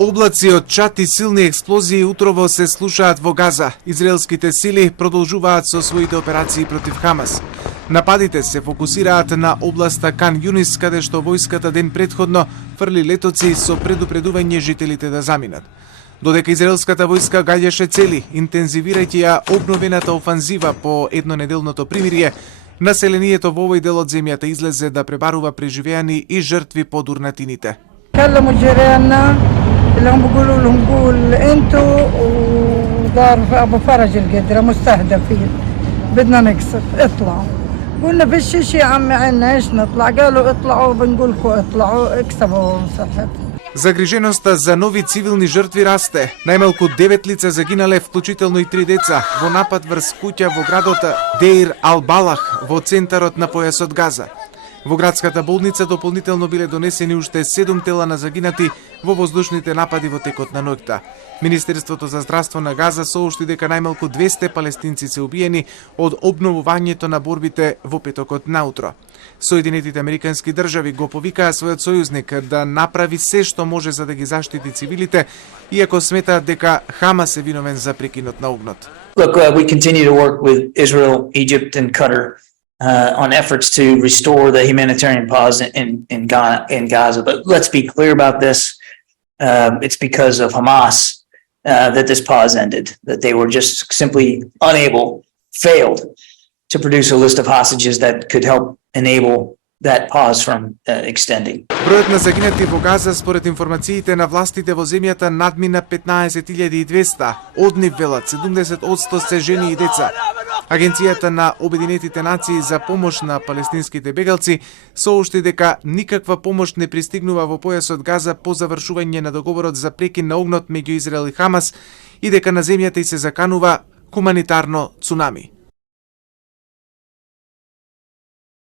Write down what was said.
Облаци од чад и силни експлозии утрово се слушаат во Газа. Израелските сили продолжуваат со своите операции против Хамас. Нападите се фокусираат на областа Кан Юнис, каде што војската ден претходно фрли летоци со предупредување жителите да заминат. Додека израелската војска гаѓаше цели, интензивирајќи ја обновената офанзива по еднонеделното примирие, населението во овој дел од земјата излезе да пребарува преживеани и жртви по дурнатините. كلموا جيراننا اللي هم بيقولوا لهم قول انتوا ودار ابو فرج القدره مستهدفين بدنا نكسب اطلعوا. قلنا فيش شيء يا عمي عنا ايش نطلع؟ قالوا اطلعوا بنقول لكم اطلعوا اكسبوا صحتكم. Загриженоста за нови цивилни жртви расте. Најмалку 9 лица загинале, вклучително и 3 деца, во напад врз куќа во градот Деир Ал-Балах во центарот на појасот Газа. Во градската болница дополнително биле донесени уште 7 тела на загинати во воздушните напади во текот на ноќта. Министерството за здравство на Газа соопшти дека најмалку 200 палестинци се убиени од обновувањето на борбите во петокот наутро. Соединетите Американски држави го повикаа својот сојузник да направи се што може за да ги заштити цивилите, иако сметаат дека Хамас е виновен за прекинот на огнот. Look, we continue to work with Israel, Egypt and Qatar on efforts to restore the humanitarian pause in Gaza. But let's be clear about this. It's because of Hamas that this pause ended, that they were just simply failed to produce a list of hostages that could help enable that pause from extending. Бројот на загинати во Газа според информациите на властите во земјата надмина 15.200. Од нив велат 70% се жени и деца. Агенцијата на Обединетите нации за помош на палестинските бегалци соопшти дека никаква помош не пристигнува во појасот Газа по завршување на договорот за прекин на огнот меѓу Израел и Хамас и дека на земјата и се заканува хуманитарно цунами.